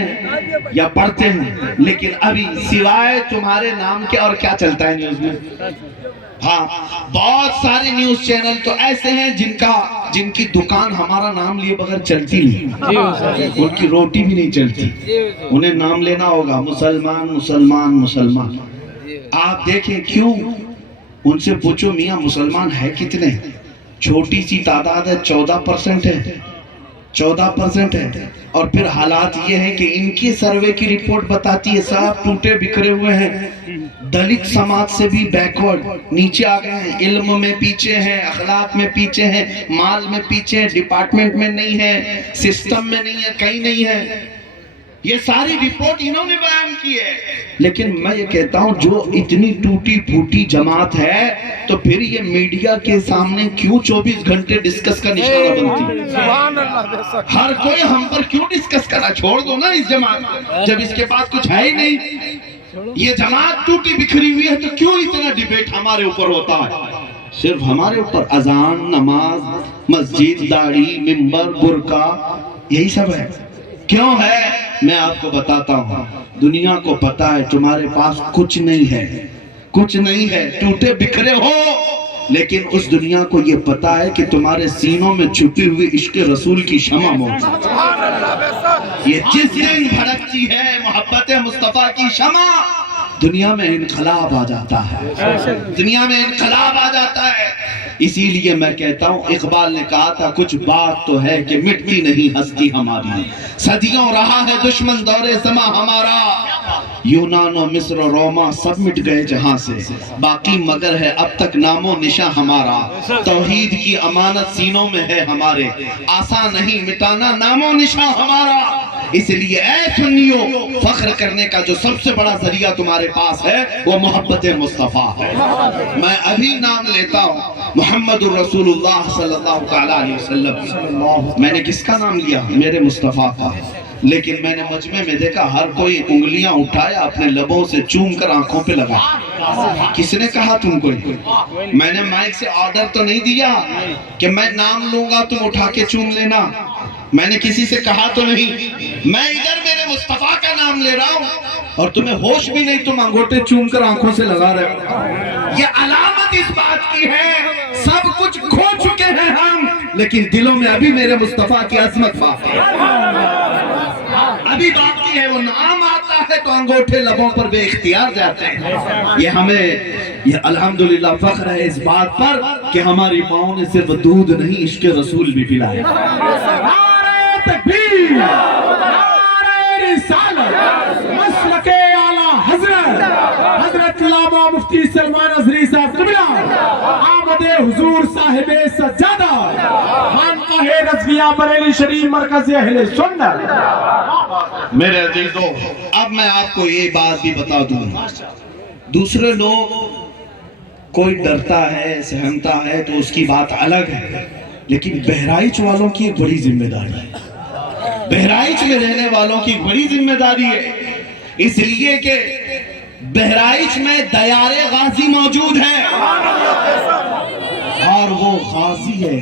ہیں یا پڑھتے ہیں، لیکن ابھی سوائے تمہارے نام کے اور کیا چلتا ہے نیوز میں؟ ہاں، بہت سارے نیوز چینل تو ایسے ہیں جن کی دکان ہمارا نام لیے بغیر چلتی نہیں، ان کی روٹی بھی نہیں چلتی، انہیں نام لینا ہوگا مسلمان مسلمان مسلمان۔ آپ دیکھیں کیوں؟ ان سے پوچھو میاں مسلمان ہے کتنے؟ چھوٹی سی تعداد ہے، 14% ہے، 14% ہے۔ اور پھر حالات یہ ہیں کہ ان کی سروے کی رپورٹ بتاتی ہے سب ٹوٹے بکھرے ہوئے ہیں، دلت سماج سے بھی بیکورڈ نیچے آ گئے ہیں، علم میں پیچھے ہیں، اخلاق میں پیچھے ہیں، مال میں پیچھے ہیں، ڈپارٹمنٹ میں نہیں ہے، سسٹم میں نہیں ہے، کہیں نہیں ہے۔ یہ ساری رپورٹ انہوں نے بیان کی ہے۔ لیکن میں یہ کہتا ہوں جو اتنی ٹوٹی پھوٹی جماعت ہے تو پھر یہ میڈیا کے سامنے کیوں 24 گھنٹے ڈسکس کا نشانہ بنتی؟ ہر کوئی ہم پر کیوں ڈسکس کرنا؟ چھوڑ دو نا اس جماعت کو، جب اس کے پاس کچھ ہے ہی نہیں۔ یہ جماعت ٹوٹی بکھری ہوئی ہے تو کیوں اتنا ڈیبیٹ ہمارے اوپر ہوتا ہے؟ صرف ہمارے اوپر اذان، نماز، مسجد، داڑھی، منبر، برقع، یہی سب ہے۔ کیوں ہے؟ میں آپ کو بتاتا ہوں۔ دنیا کو پتا ہے تمہارے پاس کچھ نہیں ہے، کچھ نہیں ہے، ٹوٹے بکھرے ہو، لیکن اس دنیا کو یہ پتا ہے کہ تمہارے سینوں میں چھپی ہوئی عشق رسول کی شمع موجود ہے۔ یہ جس دن بھڑکتی ہے محبت مصطفیٰ کی شمع، دنیا میں انقلاب آ جاتا ہے، دنیا میں انقلاب آ جاتا ہے۔ اسی لیے میں کہتا ہوں، اقبال نے کہا تھا کچھ بات تو ہے کہ مٹتی نہیں ہستی ہماری، صدیوں رہا ہے دشمن دور زماں ہمارا، یونان و مصر و روما سب مٹ گئے جہاں سے، باقی مگر ہے اب تک نام و نشاں ہمارا، توحید کی امانت سینوں میں ہے ہمارے، آسان نہیں مٹانا نام و نشاں ہمارا۔ اس لیے اے سنیوں، فخر کرنے کا جو سب سے بڑا ذریعہ تمہارے پاس ہے وہ محبت مصطفیٰ ہے۔ میں ابھی نام لیتا ہوں محمد الرسول اللہ صلی اللہ علیہ وسلم۔ میں نے کس کا نام لیا؟ میرے مصطفیٰ کا۔ لیکن میں نے مجمع میں دیکھا ہر کوئی انگلیاں اٹھایا اپنے لبوں سے چوم کر آنکھوں پہ لگا۔ کس نے کہا تم کو؟ میں نے مائک سے آرڈر تو نہیں دیا کہ میں نام لوں گا تم اٹھا کے چوم لینا، میں نے کسی سے کہا تو نہیں، میں ادھر میرے مصطفیٰ کا نام لے رہا ہوں اور تمہیں ہوش بھی نہیں، تم انگوٹے چوم کر آنکھوں سے لگا رہے ہو۔ یہ علامت اس بات کی ہے سب کچھ کھو چکے ہیں ہم، لیکن دلوں میں ابھی میرے مصطفیٰ کی عظمت باقی ہے، ابھی باقی ہے۔ وہ نام آتا ہے تو انگوٹھے لبوں پر بے اختیار جاتے ہیں۔ یہ ہمیں یہ الحمدللہ فخر ہے اس بات پر کہ ہماری ماؤں نے صرف دودھ نہیں عشق رسول بھی پلایا۔ نعرہ تکبیر، نعرہ رسالت، مسلک اعلیٰ حضرت علامہ مفتی سلمان ازہری صاحب قبلہ، آمد حضور صاحب سجادہ، خانقاہ رضویہ بریلی شریف مرکز اہل سنت۔ میرے عزیزو، اب میں آپ کو یہ بات بھی بتا دوں، دوسرے لوگ کوئی ڈرتا ہے سہمتا ہے تو اس کی بات الگ ہے، لیکن بہرائچ والوں کی ایک بڑی ذمہ داری ہے، بہرائچ میں رہنے والوں کی بڑی ذمہ داری ہے، اس لیے کہ بہرائچ میں دیار غازی موجود ہے اور وہ غازی ہے،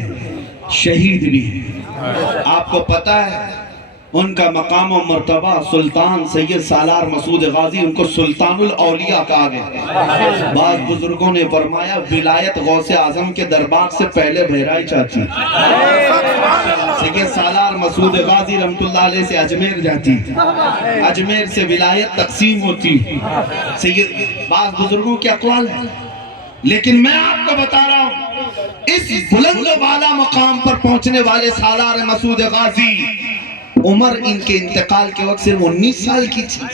شہید بھی ہے۔ آپ کو پتا ہے ان کا مقام و مرتبہ سلطان سید سالار مسعود غازی، ان کو سلطان الاولیاء کہا گیا۔ بعض بزرگوں نے فرمایا ولایت غوث اعظم کے دربار سے پہلے بہرائچ آتی، سید سالار مسعود غازی رحمت اللہ علیہ سے اجمیر جاتی، اجمیر سے ولایت تقسیم ہوتی، بعض بزرگوں کے اقوال ہیں۔ لیکن میں آپ کو بتا رہا ہوں اس بلند و بالا مقام پر پہنچنے والے سالار مسعود غازی، عمر ان کے انتقال کے وقت صرف 19 سال کی تھی،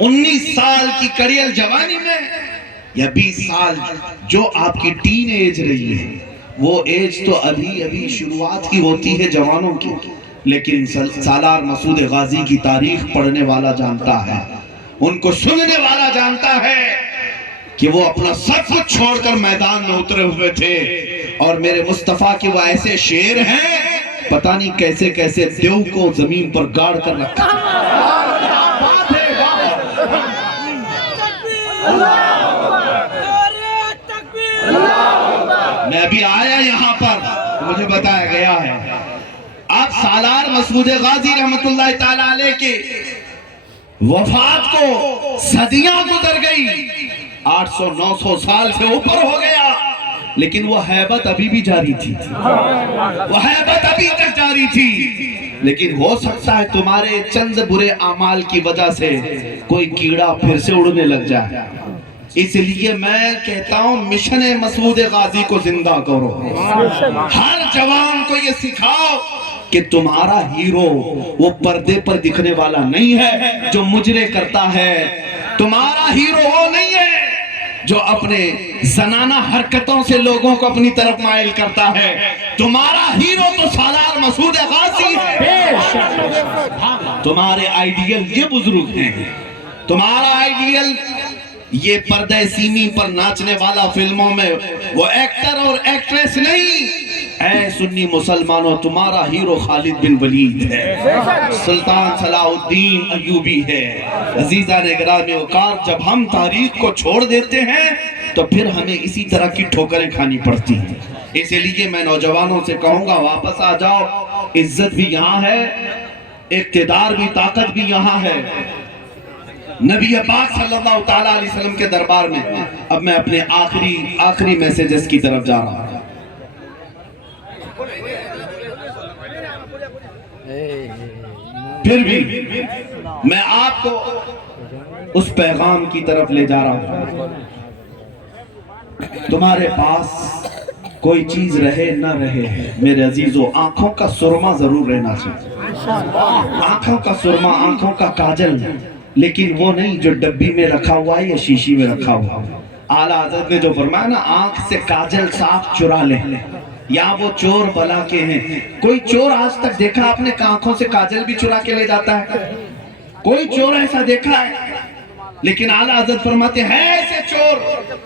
19 سال کی کڑیل جوانی میں، یا 20 سال جو آپ کی ٹین ایج رہی ہے، وہ ایج تو ابھی شروعات ہی ہوتی ہے جوانوں کی۔ لیکن سالار مسعود غازی کی تاریخ پڑھنے والا جانتا ہے، ان کو سننے والا جانتا ہے کہ وہ اپنا سب کچھ چھوڑ کر میدان میں اترے ہوئے تھے، اور میرے مصطفیٰ کے وہ ایسے شیر ہیں پتہ نہیں کیسے کیسے دیو کو زمین پر گاڑ کر رکھا۔ میں ابھی آیا یہاں پر، مجھے بتایا گیا ہے اب آج سالار مسعود غازی رحمت اللہ تعالی علیہ کے وفات کو صدیاں گزر گئی، 800-900 سال سے اوپر ہو گیا، لیکن وہ ہیبت ابھی بھی جاری تھی، وہ ہیبت ابھی تک جاری تھی۔ لیکن ہو سکتا ہے تمہارے چند برے اعمال کی وجہ سے کوئی کیڑا پھر سے اڑنے لگ جائے، اس لیے میں کہتا ہوں مشن مسعود غازی کو زندہ کرو، ہر جوان کو یہ سکھاؤ کہ تمہارا ہیرو وہ پردے پر دکھنے والا نہیں ہے جو مجرے کرتا ہے، تمہارا ہیرو وہ نہیں ہے جو اپنے زنانہ حرکتوں سے لوگوں کو اپنی طرف مائل کرتا ہے، تمہارا ہیرو تو سالار مسعود غازی ہے۔ تمہارے آئیڈیل یہ بزرگ ہیں، تمہارا آئیڈیل یہ پردہ سیمی پر ناچنے والا فلموں میں وہ ایکٹر اور ایکٹریس نہیں، اے سنی مسلمانوں تمہارا ہیرو خالد بن ولید ہے، سلطان صلاح الدین ایوبی ہے۔ عزیزان گرامی وقار، جب ہم تاریخ کو چھوڑ دیتے ہیں تو پھر ہمیں اسی طرح کی ٹھوکریں کھانی پڑتی ہیں، اس لیے میں نوجوانوں سے کہوں گا واپس آ جاؤ، عزت بھی یہاں ہے، اقتدار بھی، طاقت بھی یہاں ہے، نبی پاک صلی اللہ تعالیٰ علیہ وسلم کے دربار میں۔ اب میں اپنے آخری میسیجز کی طرف جا رہا ہوں۔ پھر بھی میں آپ کو اس پیغام کی طرف لے جا رہا ہوں، تمہارے پاس کوئی چیز رہے نہ رہے میرے عزیزو، آنکھوں کا سرما ضرور رہنا چاہیے، آنکھوں کا سرما، آنکھوں کا کاجل، لیکن وہ نہیں جو ڈبی میں رکھا ہوا ہے یا شیشی میں رکھا ہوا ہے۔ اعلیٰ حضرت نے جو فرمایا نا، آنکھ سے کاجل صاف چرا لے، یا وہ چور بلا کے ہیں۔ کوئی چور آج تک دیکھا آپ نے آنکھوں سے کاجل بھی چرا کے لے جاتا ہے؟ کوئی چور ایسا دیکھا ہے؟ لیکن اعلیٰ حضرت فرماتے ہیں ایسے چور،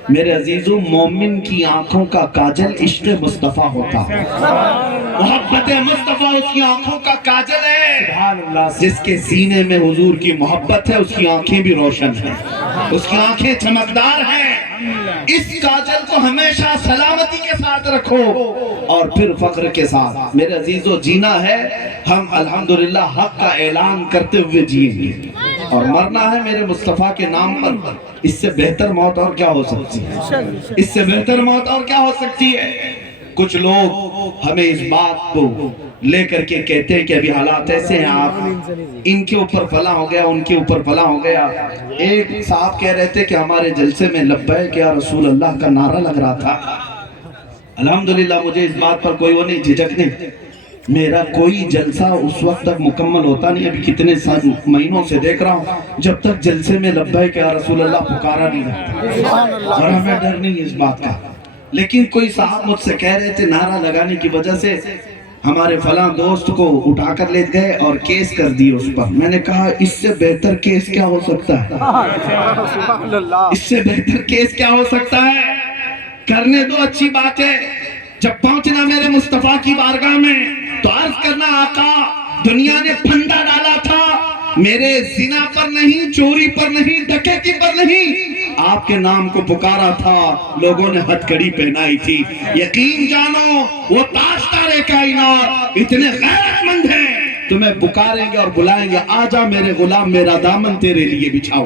میرے عزیزو مومن کی آنکھوں کا کاجل عشق مصطفیٰ ہوتا ہے، محبت مصطفیٰ اس کی آنکھوں کا کاجل ہے۔ جس کے سینے میں حضور کی محبت ہے اس کی آنکھیں بھی روشن ہیں، اس کی آنکھیں چمکدار ہیں۔ اس کاجل کو ہمیشہ سلامتی کے ساتھ رکھو اور پھر فخر کے ساتھ۔ میرے عزیزو جینا ہے، ہم الحمدللہ حق کا اعلان کرتے ہوئے جئیں گے، اور مرنا ہے میرے مصطفیٰ کے نام پر۔ اس سے بہتر موت اور کیا ہو سکتی ہے؟ اس سے بہتر موت اور کیا ہو سکتی ہے؟ کچھ لوگ ہمیں اس بات کو لے کر کے کہتے ہیں کہ ابھی حالات ایسے ہیں، آپ ان کے اوپر فلاں ہو گیا، ان کے اوپر فلاں ہو گیا۔ ایک صاحب کہہ رہے تھے کہ ہمارے جلسے میں لبیک یا رسول اللہ کا نعرہ لگ رہا تھا۔ الحمدللہ مجھے اس بات پر کوئی وہ نہیں، جھجک نہیں، میرا کوئی جلسہ اس وقت تک مکمل ہوتا نہیں، ابھی کتنے مہینوں سے دیکھ رہا ہوں جب تک جلسے میں لبیک یا رسول اللہ پکارا نہیں جاتا، اور ہمیں ڈر نہیں اس بات کا۔ لیکن کوئی صاحب مجھ سے کہہ رہے تھے نعرہ لگانے کی وجہ سے ہمارے فلاں دوست کو اٹھا کر لے گئے اور کیس کر دی اس پر۔ میں نے کہا اس سے بہتر کیس کیا ہو سکتا ہے؟ اس سے بہتر کیس کیا ہو سکتا ہے؟ کرنے دو، اچھی بات ہے۔ جب پہنچنا میرے مصطفیٰ کی بارگاہ میں تو عرض کرنا آقا دنیا نے پھندا ڈالا تھا، میرے زنا پر نہیں، چوری پر نہیں، ڈکیتی پر نہیں، آپ کے نام کو پکارا تھا، لوگوں نے ہتھ کڑی پہنائی تھی۔ یقین جانو وہ تاجدار کائنات اتنے غیرت مند ہیں، تمہیں پکاریں گے اور بلائیں گے، آجا میرے غلام، میرا دامن تیرے لیے بچھاؤ۔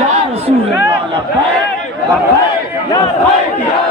یا رسول اللہ لبیک لبیک لبیک یا